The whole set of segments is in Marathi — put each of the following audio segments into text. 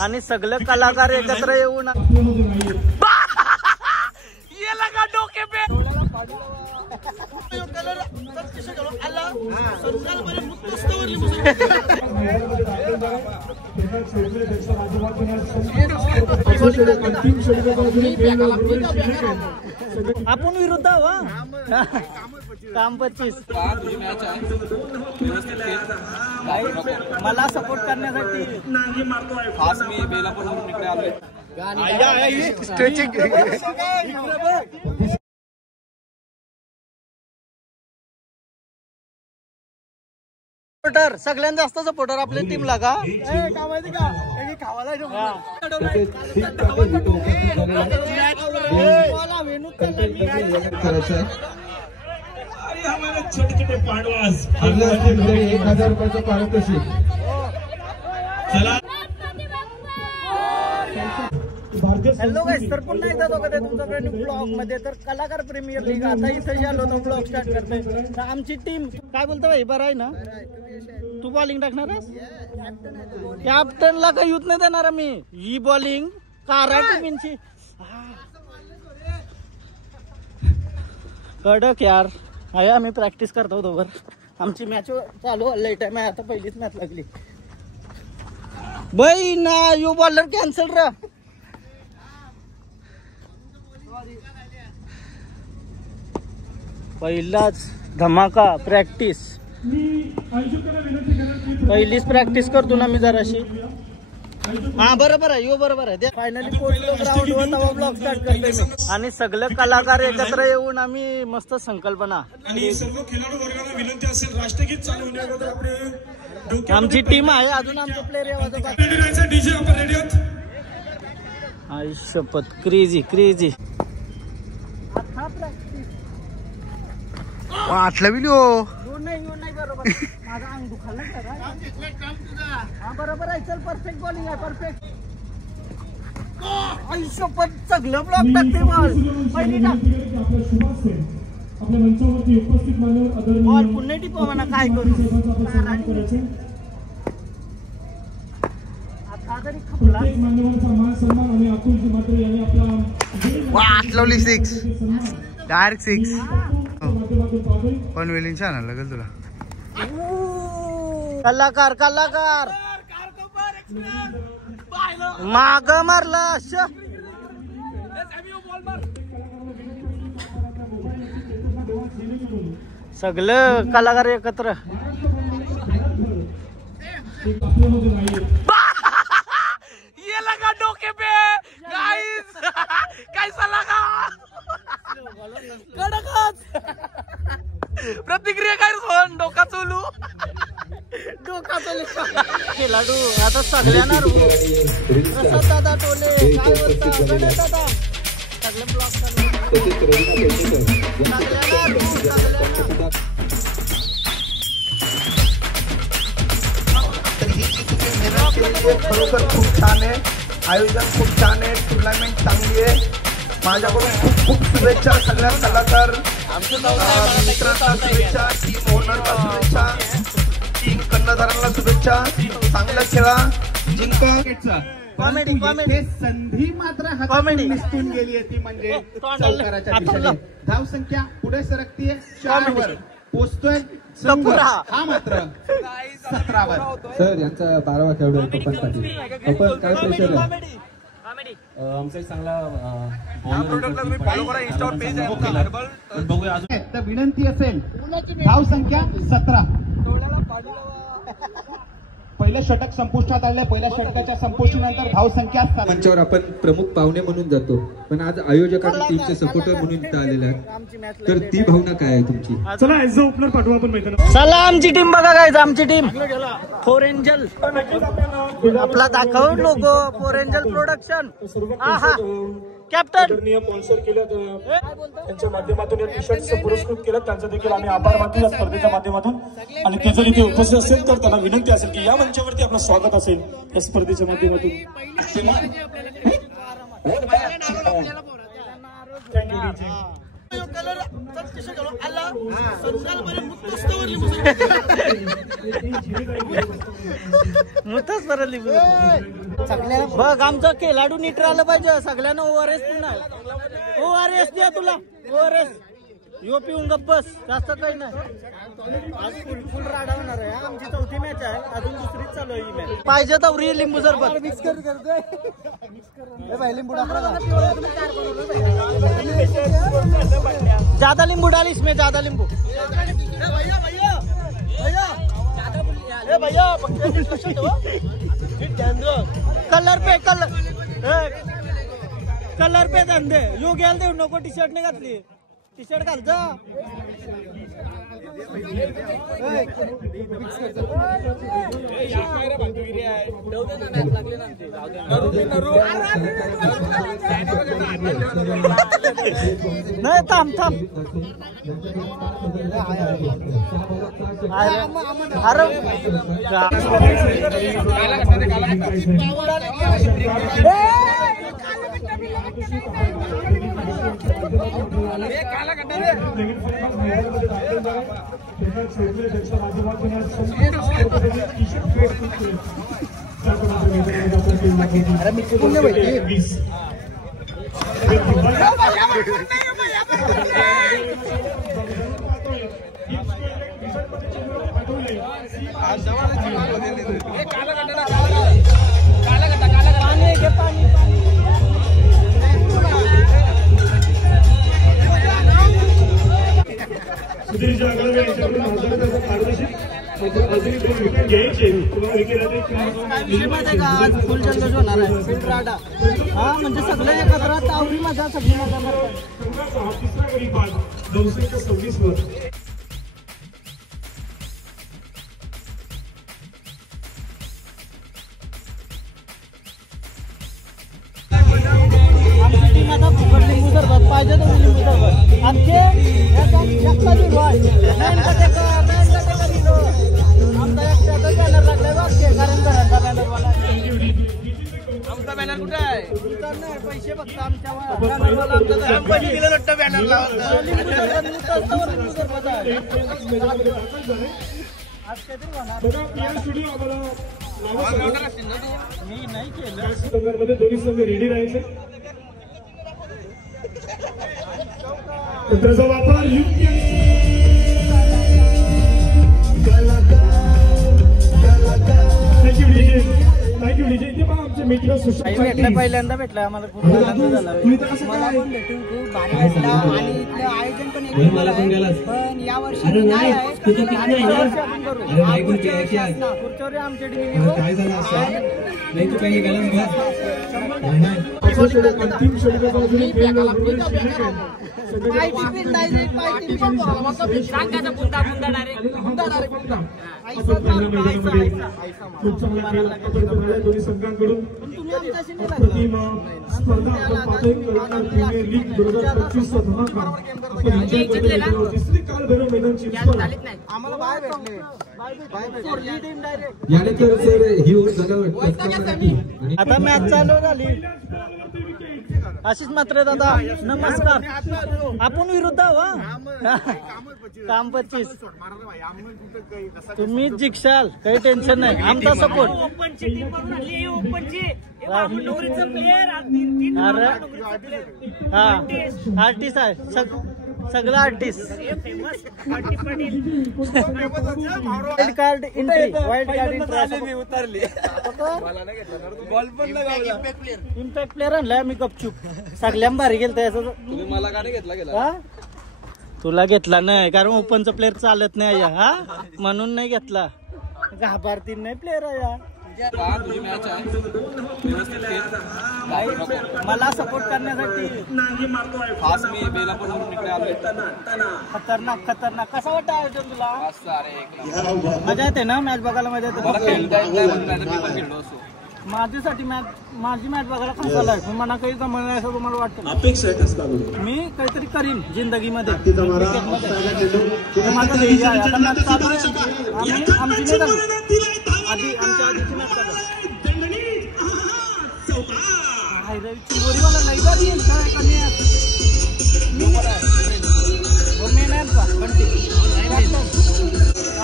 आणि सगळे कलाकार एकत्र येऊन लगा डोके पे आपण विरुद्ध काम 25 मला सपोर्ट करण्यासाठी खास मी बेलापूरवरून इकडे आलोय. सपोर्टर सगळ्यात जास्त सपोर्टर आपल्या टीमला का माहिती का छोटे छोटे पांडवास 1000 रुपयाचं पारितोषिक. चला हॅलो गाइस, तर पुन्हा एकदा बघत आहे तुमच्याकडे ब्लॉग मध्ये. तर कलाकार प्रीमियर लीग आता इथे आलो तो ब्लॉग स्टार्ट करते. तर आमची टीम काय बोलतो भाई, बरं आहे ना? तू बॉलिंग टाकणार कॅप्टनला काही युथ नाही देणार मी. ही बॉलिंग कारा टीमची कडक यार. आहे आम्ही प्रॅक्टिस करतो तोवर. आमची मॅच चालू लेट आहे. आता पहिलीच मॅच लागली बाई ना. यू बॉलर कॅन्सल रा. पहिलाच धमाका प्रॅक्टिस. पहिलीच प्रॅक्टिस करतो ना मी जराशी. हा बरोबर आहे, यो बरोबर आहे. फायनली पोहोचलो ग्राउंडवर, तेव्हा ब्लॉग स्टार्ट करते मी. आणि सगळे कलाकार एकत्र येऊन आम्ही मस्त संकल्पना. आणि सर्व खेळाडू वर्गाला विनंती असेल, राष्ट्रगीत चालू होण्याअगोदर आपले आमची टीम आहे. अजून आमचे प्लेयर डीजे आपण रेडी आहोत. आई शपथ, क्रेझी क्रेझी. आठला व्हिडिओ नाही बरोबर. माझा अंग दुखायला हा बरोबर आहे. चल परफेक्ट बॉलिंग आहे, परफेक्ट. आई शपथ, सगळं ब्लॉक टाकते बॉल. पहिली टाक आपल्या मंचावरती उपस्थित मान्यवर बॉल पुन्हा टिपवा म्हणा. काय करू आता तरी खपला. मान्यवरचा मान सन्मान आणि अतुलजी मात्र यांनी आपला वाटलवली 6 डायरेक्ट 6. पण वेलिंग छान लागेल तुला. कलाकार कलाकार माग मारला. सगळं कलाकार एकत्र. ये लगा डोके पे गाइस. कैसा लगा? कडकच प्रतिक्रिया काय फोन. डोका चोलू खेळाडू आता सगळ्यांना दादा टोले काय बोलता दादा. सगळे ब्लॉक खरोखर खूप छान आहे. आयोजन खूप छान आहे. टुर्नामेंट चांगली आहे. माझ्याकडून खूप खूप शुभेच्छा सगळ्या कलाकार मित्रांना शुभेच्छा. टीम ओनरला शुभेच्छा. टीम कर्णधारांना शुभेच्छा. चांगलं खेळा, जिंका. कॉमेडी कॉमेडी संधी मात्र हातातून निसटून गेली होती. म्हणजे चौकाराच्या दिशेने धाव संख्या पुढे सरकतीये 4 वर. पोहोचतोय हा मात्र 17 वर. सर यांचा 12वा खेळाडू आहे कपन पाटील. कपन काय प्रेशर आहे? आमचा चांगला तर विनंती असेल धाव संख्या 17. पहिलं षटक संपुष्टात आले. पहिल्या षटकाच्या संपुष्टीनंतर धाव संख्या 7. मंचावर आपण प्रमुख पाहुणे म्हणून जातो, पण आज आयोजकांनी टीमचे सपोर्टर म्हणून इथं आलेले आहेत. तर ती भावना काय आहे तुमची? चला ॲज अ ओपनर पाठवू आपण मैदानात. चला आमची टीम बघा काय. आमची टीम फोर एंजल. आपला दाखव लोगो फोर एंजल प्रोडक्शन. आहा कॅप्टन स्पॉन्सर केलं, त्यांच्या माध्यमातून या टी शर्टचं पुरस्कृत केलं. त्यांचा देखील आम्ही आभार मानतो या स्पर्धेच्या माध्यमातून. आणि ते जर इथे उपस्थित असेल तर त्यांना विनंती असेल की या मंचावरती आपलं स्वागत असेल या स्पर्धेच्या माध्यमातून. थँक्यू. कलर आला मुतच बरं लिंबू सगळ्या बघ आमचं खेळाडू नीट राहिलं पाहिजे सगळ्यांना ORS नाही ORS द्या तुला ORS यो पिऊन गप्प बस जास्त काही नाही आज फुल राडा होणार आहे आमची चौथी मॅच आहे अजून दुसरीच चालू आहे ही मॅच पाहिजे तर लिंबू सरबत मिक्स करतोय भाई लिंबू ज्यादा लिंबू डाल इसमें ज्यादा लिंबू भैया कलर पे कलर पे धंदे यू गेल देऊ नको टी शर्ट नाही घातली टी शर्ट घाल जा नाही थांब फुल जल्लोष होणार आहे फुल राडा हा म्हणजे सगळे एकत्र आवडी माझा सगळी आमची टीम आता फुकट लिंबू सरबत पाहिजे तर लिंबू सरबत आमचे बॅनर लागलाय कारण घरांचा बॅनरवाला आमचा बॅनर कुठे आहे पैसे बघता आमच्या आज काहीतरी मी नाही केलं दोन्ही संघ रेडी राहायचे तंत्राचा वापर थँक्यू डीजे इथे पण आमचे मित्र भेटला पहिल्यांदा भेटला आम्हाला खूप आनंद झाला मला पण भेटून खूप भारी वाटलं आणि इथलं आयोजन पण एक पण या वर्षी नाही आहे आपण करू पुढच्या वर्षी आमच्या खूप चांगला खेळ दोन्ही संघांकडून प्रतिमा स्पर्धा प्रीमियर लीग 2025 चा धमाका कालभैरव मैदानची आम्हाला बाहेर भेटले यानंतर सर ही आता मॅच चालू झाली आशिष मात्र दादा नमस्कार आपण विरुद्ध काम 25 तुम्ही जिंकशाल काही टेन्शन नाही आमचा सपोर्ट हा आर्टिस्ट आहे सगळं आर्टिस्ट वाईल्ड कार्ड एंट्री उतरली इम्पॅक्ट प्लेअर आणलाय मी गपचूप सगळ्या भारी गेलत मला का नाही घेतला गेला तुला घेतला नाही कारण ओपनचा प्लेअर चालत नाही हा म्हणून नाही घेतला घाबरती नाही प्लेअर आहे मला सपोर्ट करण्यासाठी खतरनाक कसा वाटतं आयोजन तुला मजा येते ना मॅच बघायला मजा येते माझी मॅच बघायला खसायला आहे मला काही जमलं असं तुम्हाला वाटतं अपेक्षा मी काहीतरी करीन जिंदगीमध्ये चिंबोरीवाला नाही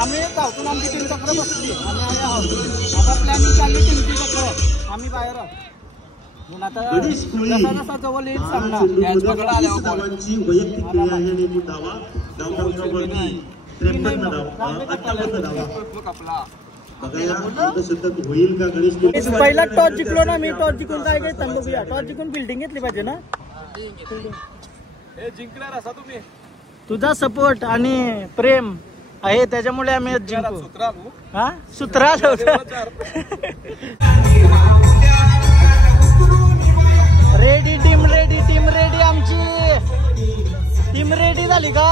आम्ही धावतून आमची टीम चक्र बसली आम्ही आहोत. आता प्लॅनिंग चालली टीमची चक्र आम्ही बाहेर आहोत. आता जसा जसा जवळ येईल सामना पहिला टॉस जिंकलो ना मी. टॉस जिंकून काय काय बघूया. टॉस जिंकून बिल्डिंग घेतली पाहिजे ना. जिंकणार असा तुम्ही. तुझा सपोर्ट आणि प्रेम आहे त्याच्यामुळे आम्ही जिंकू. हा सूत्राल ready team ready team ready. आमची टीम रेडी झाली का.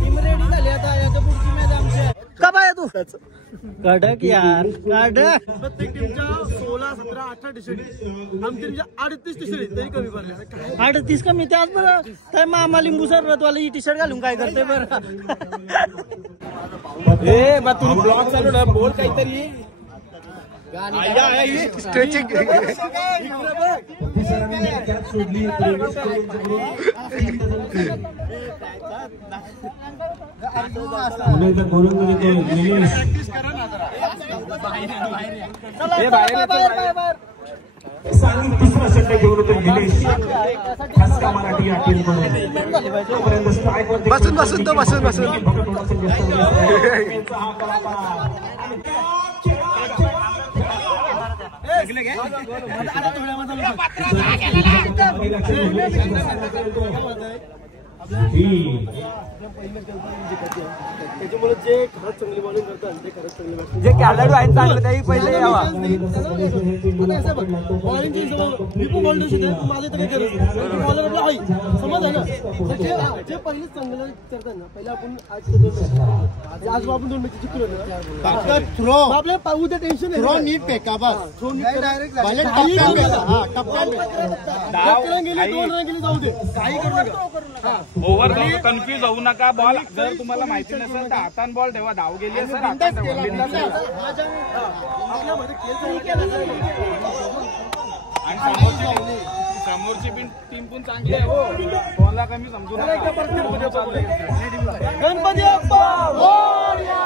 टीम रेडी झाली. आता याच्या पुढची मॅच आमची आहे. का बाय तू कडक यार कडक. प्रत्येक टीमच्या 16, 17, 18 टी-शर्ट आमच्या टीमच्या 38 टी-शर्ट तरी कमी पडले. 38 कमी त्याच बरं. काय मामा लिंबू सरबतवाला ही टी शर्ट घालून काय करते बरं. ए मग तू ब्लॉग चालू ना बोल काहीतरी. स्ट्रेचिंग तिसरा षटक घेऊन होते निलेश खासका मराठी या टीम मध्ये. बसून बसून तो बसून बसून त्याच्यामुळे जे खरंच चांगली बॉलिंग करतात ते खरंच चांगली बॉलिंग. जे खेळाडू आहेत चांगले त्याही पहिले यावा. बॉलिंग मी पण बॉल देऊ माझे तर काही बॉलर आहे समज आहे ना. जे पहिले चांगलं करतात ना पहिले आपण आज आपण 2 मॅच जिंकलो ना. थ्रो आपल्या उद्या टेन्शन आहे. थ्रो नीट फेका बस. थ्रो नीट डायरेक्ट गेले 2 रन गेले जाऊ दे. काही करू नका. ओव्हर कन्फ्युज होऊ नका. बॉल जर तुम्हाला माहिती नसेल तर हातान बॉल ठेवा. धाव गेली असेल आणि समोरची टीम पण चांगली आहे. हो बॉलला कमी समजू नका. गणपती बाप्पा मोरया.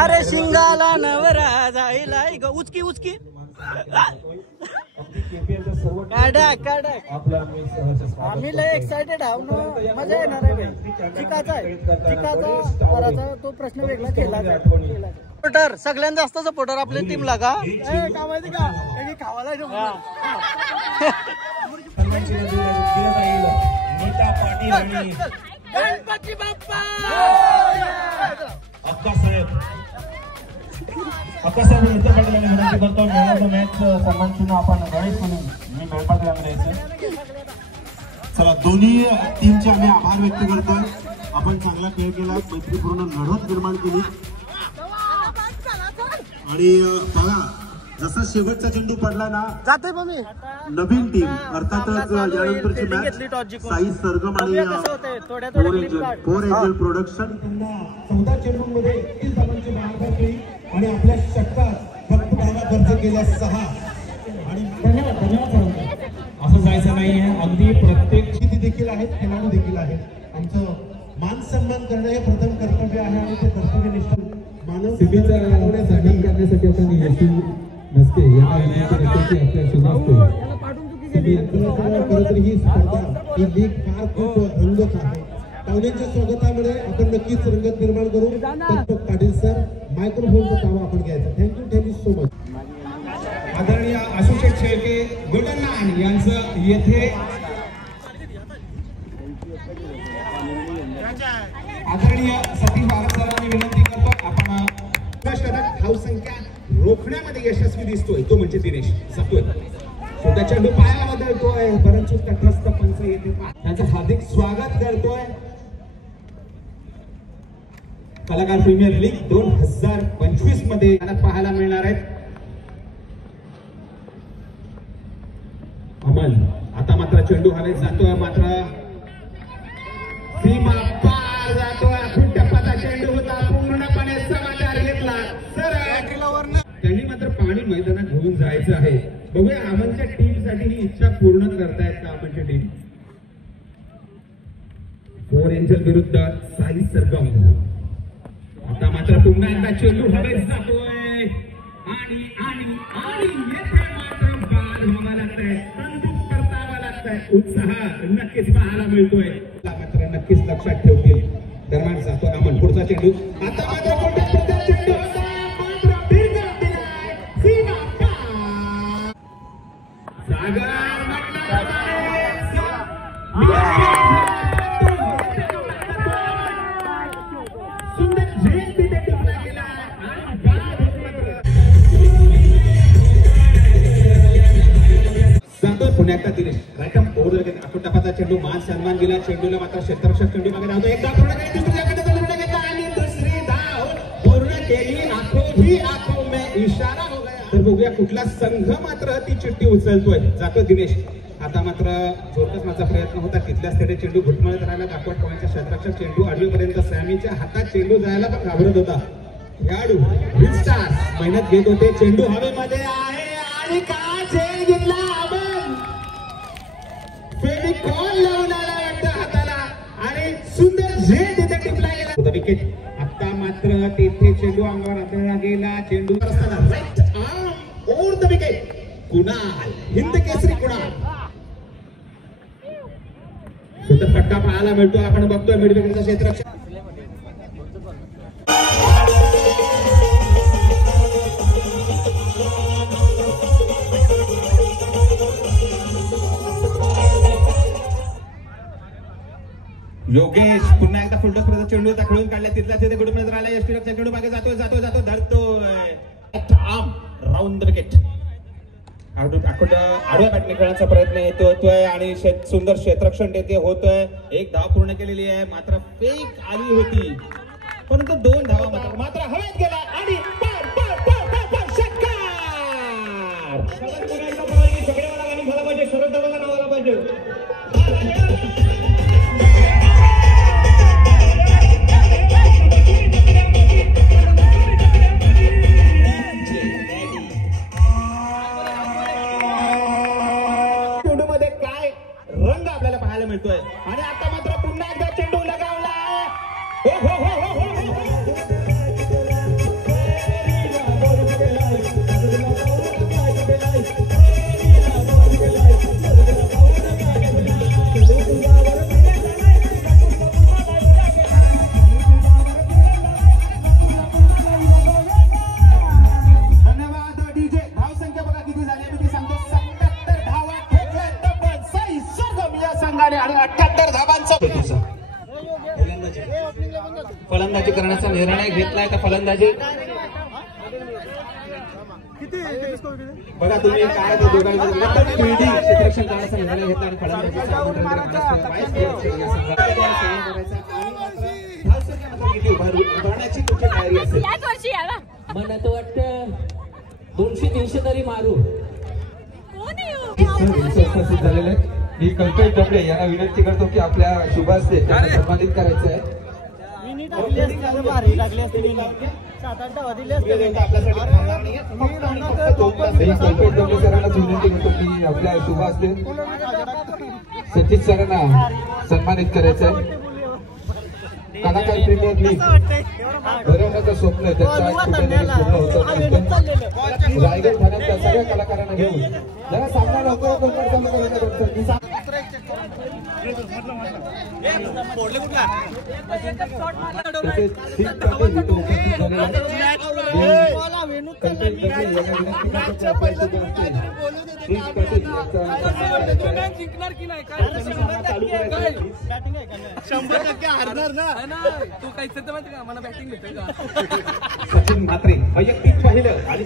अरे शिंगाला नवरा जायला उचकी उचकी. कडक कडक. आम्ही लय एक्सायटेड आहोत. मजा येणार आहे भाई. चिकाचा आहे. चिकाचा वराचा तो प्रश्न वेगळा केला. सपोर्टर सगळ्यात जास्त सपोर्टर आपल्या टीमला का काय माहिती का खावायला गणपती बाप्पा. अक्कासाहेब नेते पाटील यांनी विनंती करतो. मॅन ऑफ द मॅच सन्मान चिन्ह आपण गणेश म्हणून मी मेळ पाटील यांना. चला दोन्ही टीमचे आम्ही आभार व्यक्त करतोय. आपण चांगला खेळ केला. मैत्रीपूर्ण लढत निर्माण केली. आणि बघा जसा शेवटचा चेंडू पडला ना जाते पण मी नवीन टीम अर्थातच यानंतरची मॅच साई सरगम आणि फोर एंजल प्रोडक्शन 14 चेंडूंमध्ये 31 धावांची मारहाण केली आणि आपल्या षटकात फक्त धावा खर्च केल्या 6. आणि धन्यवाद असं जायचं नाहीये. अगदी प्रत्येक किती देखील आहेत खेळाडू देखील आहेत. आमचं मान सन्मान करणं हे प्रथम कर्तव्य आहे आणि ते कर्तव्यनिष्ठ मानव सिबीचा सन्मान करण्यासाठी आपण यशू नसते यांना विनंती करतो की आपल्या शुभास्ते खरं तर ही स्पर्धा ही लीग फार खूप रंगत आहे. पाहुण्यांच्या स्वागतामुळे आपण नक्कीच रंगत निर्माण करू. पाटील सर मायक्रोफोनचं काम आपण घ्यायचं. Thank you so much. आदरणीय आशुषेठ शेळके गोल्डन मॅन यांचं येथे आदरणीय सतीश भारत सरांनी विनंती करतो. आपण धावसंख्या रोखण्यामध्ये यशस्वी दिसतोय तो म्हणजे दिनेश जातोय. स्वतः चेंडू पायाला बदलतोय. परंतु तटस्थ पंच येथे त्यांचं हार्दिक स्वागत करतोय. कलाकार प्रीमियर लीग 2025 मध्ये पाहायला मिळणार आहेत. अमल आता मात्र चेंडू हवेत जातोय. मात्र सीमा पार जातोय. फुटपाचा चेंडू होता. पूर्णपणे समाचार घेतला. सरळ त्यानंतर पाणी मैदानात घेऊन जायचं आहे. बघूया अमनच्या टीम साठी ही इच्छा पूर्ण करतायत का अमनची टीम. फोर एंजल विरुद्ध साई सरगम. आता मात्र पुन्हा एकदा चेंडू हवेत जातोय आणि आणि आणि येथे मात्र बाद व्हावा लागतंय, बंदूक परतावा लागतंय. उत्साह नक्कीच पाहायला मिळतोय, मात्र नक्कीच लक्षात ठेवतील. दरम्यान जातो अमन. पुढचा चेंडू आता मात्र कोणत्या चेंडू मात्र फिरकत दिलाय सीमा पार. सागर सुंदर झेल तिथे टिपला गेला आणि जातो पुण्याचा दिनेश. राईट अप ओव्हर गेला. आकुटापाचा चेंडू मान सन्मान गेला. चेंडूला मात्र क्षेत्ररक्षक चेंडू मागे धावतो. एकदा पूर्ण केली, दुसऱ्या घेतला आणि दुसरी धाव पूर्ण केली. आखो ही आखो में इशारा हो गया. तर बघूया कुठला संघ मात्र ती चिठ्ठी उचलतोय. जातो दिनेश. आता मात्र जोरकसण्याचा प्रयत्न होता. तिथल्याच तेथे चेंडू घुटमळत राहिला. दाखवत पॉईंटचा क्षेत्ररक्षक चेंडू अडवेपर्यंत सॅमीच्या हातात चेंडू जायला पण घाबरत होता. खेळाडू मेहनत घेत होते. चेंडू हवेमध्ये आहे आणि का झेल घेतला अमन. फेविकॉल लावून आला वाटतं हाताला आणि सुंदर झेल तिथे टिपला गेला. विकेट. आता मात्र तेथे चेंडू अंगावर आदळला गेला. चेंडू असताना right arm over the wicket. Kunal Hind Kesari Kunal. सुंदर फटका पाहायला मिळतो. आपण बघतोय मिडविकेटचा क्षेत्ररक्षक योगेश. पुन्हा एकदा फुलटॉसपर्यंत चेंडू खेळून काढला. तिथला तिथे गुडपर्यंत राहिला. यष्टीरक्षक चेंडू मागे जातोय जातोय जातोय धरतोय. Arm round the wicket. आडव्या बॅटने खेळण्याचा प्रयत्न येतोय आणि सुंदर क्षेत्ररक्षण देते होतोय. एक धाव पूर्ण केलेली आहे. मात्र फेक आली होती परंतु 2 धावा मात्र हवेत गेला आणि चेंडूमध्ये काय रंग आपल्याला पाहायला मिळतोय. आणि आता मात्र पुन्हा एकदा चेंडू लगावला. धन्यवाद डीजे. धावसंख्या बघा किती झाली मी सांगतो. 77 धावा ठोकल्या तब्बल साई सरगम या संघाने आणि 78 धावांचा फलंदाजी करण्याचा निर्णय घेतलाय. तर फलंदाजी बघा तुम्ही काय क्षेत्ररक्षण करण्याचा निर्णय घेतला आणि फलंदाजीचा उभारण्याची तुमची तयारी असेल. मला तर वाटतं 200-300 तरी मारू. उपस्थित झालेले आहेत. मी कल्पेश डबडे यांना विनंती करतो की आपल्या शुभ हस्ते त्यांना सन्मानित करायचं आहे. कल्पेश डबडे सरांनाच विनंती करतो की आपल्या शुभ हस्ते सतीश सरांना सन्मानित करायचं आहे. कलाकार प्रीमियर लीग भरवण्याचं स्वप्न त्यांचं आज कुठेतरी पूर्ण होतं. रायगड ठाण्याच्या सगळ्या कलाकारांना घेऊन जरा सामना लवकर चालू करायचा. सचिन म्हात्रे वैयक्तिक पहिलं आणि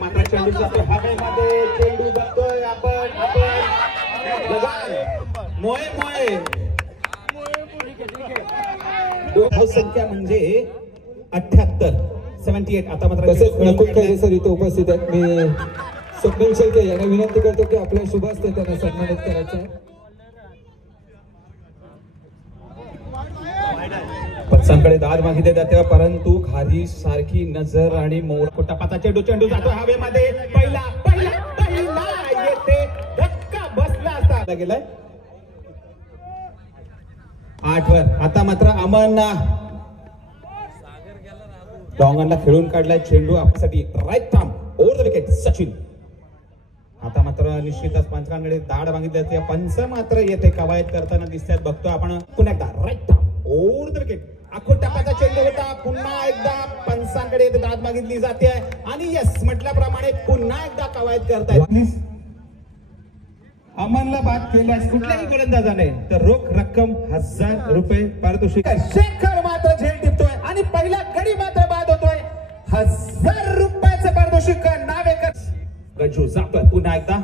मात्र चेंडू जातो हवेमध्ये. चेंडू बघतोय आपण मोये मोये. धावसंख्या म्हणजे 78. आता मात्र तसेच नकुल खैरे सर इथे उपस्थित आहेत. मी स्वप्नील शेळके यांना विनंती करतो की आपल्या शुभ हस्ते त्यांना सन्मानित करायचं आहे. पंचांकडे दाद मागितले जाते परंतु खाली सारखी नजर आणि मोर कोटापाचा चेंडू जातो हवेमध्ये पहिला येते धक्का बसला असता गेलाय 8 वर. आता मात्र अमन डॉंगनला खेळून काढलाय चेंडू आपल्यासाठी right arm over the wicket Sachin. आता मात्र निश्चितच पंचांकडे दाड मागितली जाते पंच मात्र येथे कवायत करताना दिसतात बघतो आपण. पुन्हा एकदा right arm over the wicket आखोटापाचा चेंडू होता. पुन्हा एकदा पंचांकडे दाद मागितली जाते आणि यस म्हटल्याप्रमाणे पुन्हा एकदा कवायत करतायत. अमनला बाद केल्यास कुठल्याही गोलंदाजाने तर रोख रक्कम 1000 रुपये पारितोषिक. शेखर मात्र झेल टिपतोय आणि पहिला गडी मात्र बाद होतोय. 1000 रुपयाचं पारितोषिक नावेकर गजू जातोय पुन्हा एकदा.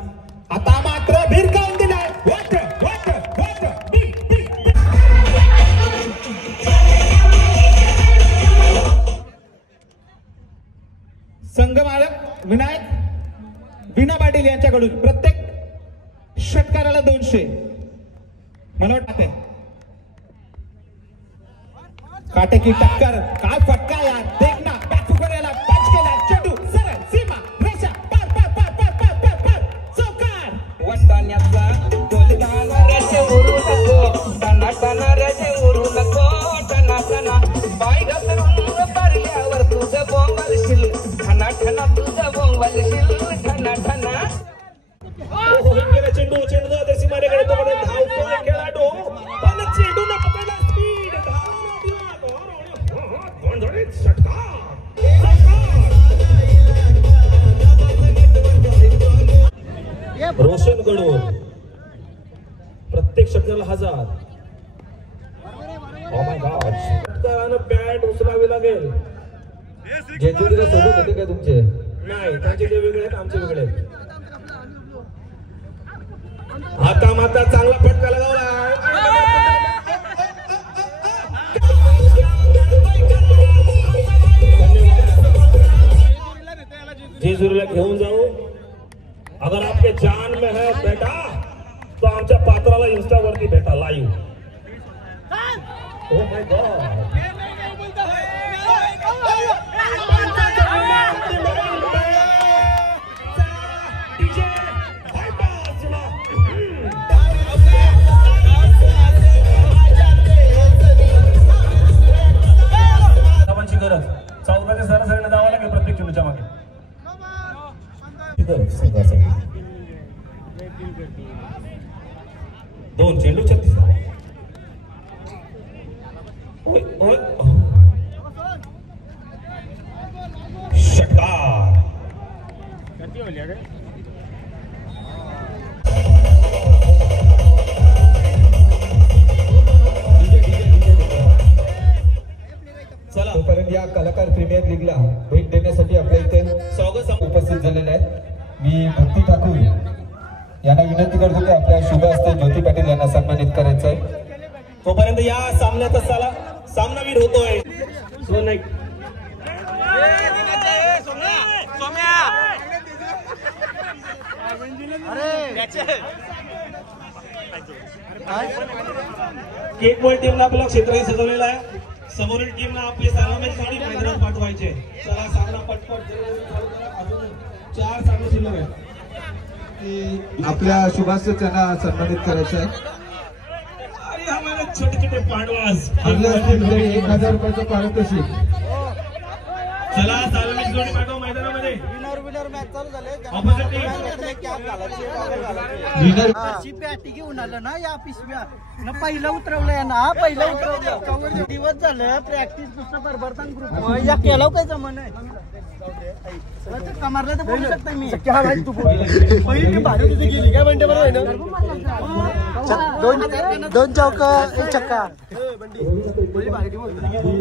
आता मात्र भिरकावून दिलाय. संघ मालक विना पाटील यांच्याकडून प्रत्येक षटकाराला 200 मला वाटते. काटेकी टक्कर काय फटका यार देखना बॅकफुटवर पंच केला चेंडू सरळ सीमा रेषा पार पार पार पार पार पार पार चौकार वाटाण्याचा गोलगाला रेषे उरू नको टना टना रेषे उरू नको टना टना बाय घसरून पारल्यावर तुझं बोंबलशील ठना ठना तुझं बोंबलशील ठना ठना. चेंडू देशी मारेकडे धावतोय खेळाडू पण चेंडू न पकडला स्पीड रोशन गडोर प्रत्येक षटकाला 1000. ओ माय गॉड षटकारानं बॅट उचलावी लागेल. जेजुरीला सोबत होते का तुमचे? नाही त्यांचे जे वेगळे आहेत आमचे वेगळे आहेत. आता मात्र चांगला फटका लगावला. जेजुरीला घेऊन जाऊ. अगर आपके जान में है बेटा तो आमच्या पात्राला इंस्टा वरती भेटा लाईव्ह. ओ माय गॉड गरज 14 सरासरीने धावा लागेल प्रत्येक चेंडूच्या मागे. 2 चेंडू 36 धावा. षटकार चला तोपर्यंत या कलाकार प्रीमियर लीगला भेट देण्यासाठी आपल्या इथे स्वागत उपस्थित झालेले आहे. मी भक्ती ठाकूर यांना विनंती करतो की आपल्या शुभ हस्ते ज्योती पाटील यांना सन्मानित करायचं आहे. तोपर्यंत या सामन्याचा सामनावीर होतोय सोनाई. केक बॉल टीमला आपलं क्षेत्रही सजवलेलं आहे. समोरील टीमला आपले सामने साडी मैदानात पाठवायचे. चला सामना पटपट 4 सामने शिल्लक आहेत. आपल्या शुभास त्यांना सन्मानित करायचं आहे. अरे हमारे छोटे छोटे पांडवास 1000 रुपयाचं पारितोषिक. चला सामने जोडी पाठवा मैदानामध्ये. विनर मॅच चालू झाले. पॅटी घेऊन आलं ना या पिशव्या न पहिलं उतरवलंय ना पहिलं उतरवलं. दिवस झालं प्रॅक्टिस नुसतं बरबरतान ग्रुप या केला काय जमन आहे. कमारला तर बोलू शकता मी. पहिली भारी तुझी गेली काय म्हणते बरोबर आहे ना. 2 चौका 1 छक्का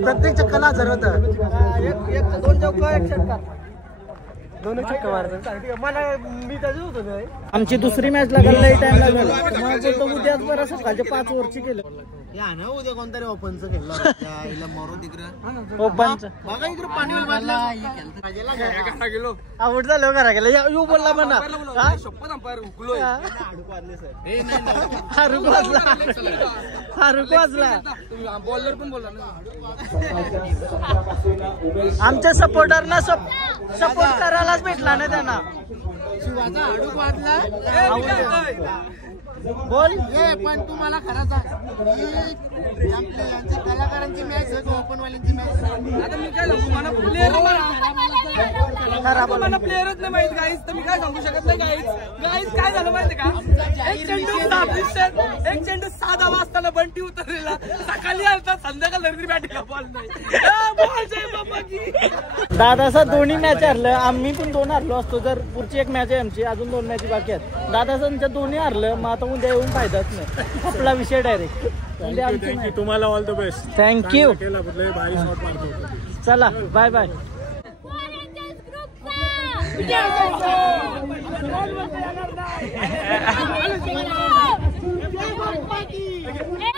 प्रत्येक चक्काला 1000 होतं. 2 चौका 1 षटकार. दोन चक्कर मारतात मला मी त्याच होतो नाही. आमची दुसरी मॅच लागला लई टाइम लागला. मला बोलतो उद्याच बरं सकाळचे 5 ओव्हरची केलं. या ना उद्या कोणतरी ओपनचं खेळलं मारू तिकडं ओपनचं बघा इकडे पाणी गेलो आउट झालं करा गेलं यू बोलला म्हणा हारुक वाजला बॉलर पण बोलला ना. आमच्या सपोर्टरना सपोर्ट करायलाच भेटला ना त्यांना. शिवाचा हाडूक वाजला बोल पण तुम्हाला खरं सांग यांची कलाकारांची मॅच आहे ओपन वाल्यांची मॅच. आता मी काय सांगू मला प्लेअरच नाही माहित गाईज. तर मी काय सांगू शकत नाही गाईज काय झालं माहिती का एक चेंडू 6 वाजताना बंटी उतरलेला सकाळी आलता संध्याकाळ नंतर बॅटिंगला बॉल नाही. दादाचा दोन्ही मॅच हरलं. आम्ही पण 2 हरलो असतो. जर पुढची एक मॅच आहे आमची अजून 2 मॅच बाकी आहेत. दादाचा दोन्ही हरलं मग आता उद्या येऊन फायदाच नाही. आपला विषय डायरेक्ट उद्या आमची. तुम्हाला ऑल द बेस्ट. थँक्यू. चला बाय बाय. ए